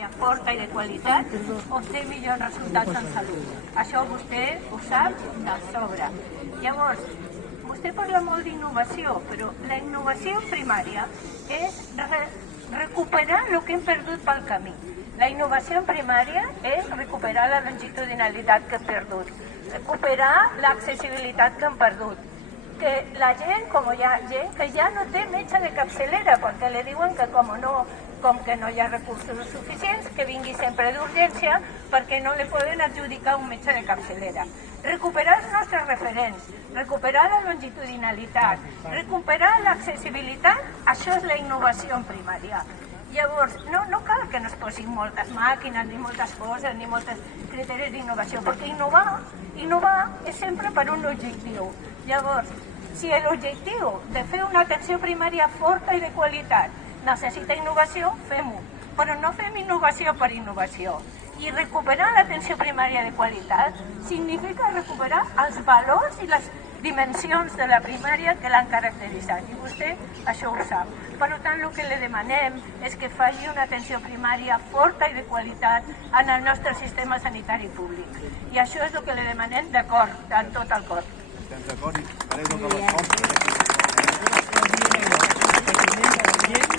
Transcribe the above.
primària forta i de qualitat obté millors resultats en salut. Això vostè ho sap de sobre. Llavors, vostè parla molt d'innovació, però la innovació primària és recuperar el que hem perdut pel camí. La innovació primària és recuperar la longitudinalitat que hem perdut, recuperar l'accessibilitat que hem perdut, que la gent, com hi ha gent que ja no té metge de capçalera, perquè li diuen que com que no hi ha recursos suficients, que vingui sempre d'urgència perquè no li poden adjudicar un metge de capçalera. Recuperar els nostres referents, recuperar la longitudinalitat, recuperar l'accessibilitat, això és la innovació en primària. Llavors, no cal que ens posin moltes màquines, ni moltes coses, ni molts criteris d'innovació, perquè innovar és sempre per un objectiu. Llavors, si l'objectiu de fer una atenció primària forta i de qualitat necessita innovació, fem-ho, però no fem innovació per innovació. I recuperar l'atenció primària de qualitat significa recuperar els valors i les dimensions de la primària que l'han caracteritzat, i vostè això ho sap. Per tant, el que li demanem és que faci una atenció primària forta i de qualitat en el nostre sistema sanitari públic. I això és el que li demanem de cor, amb tot el cor. Estem d'acord i farem el que les forces.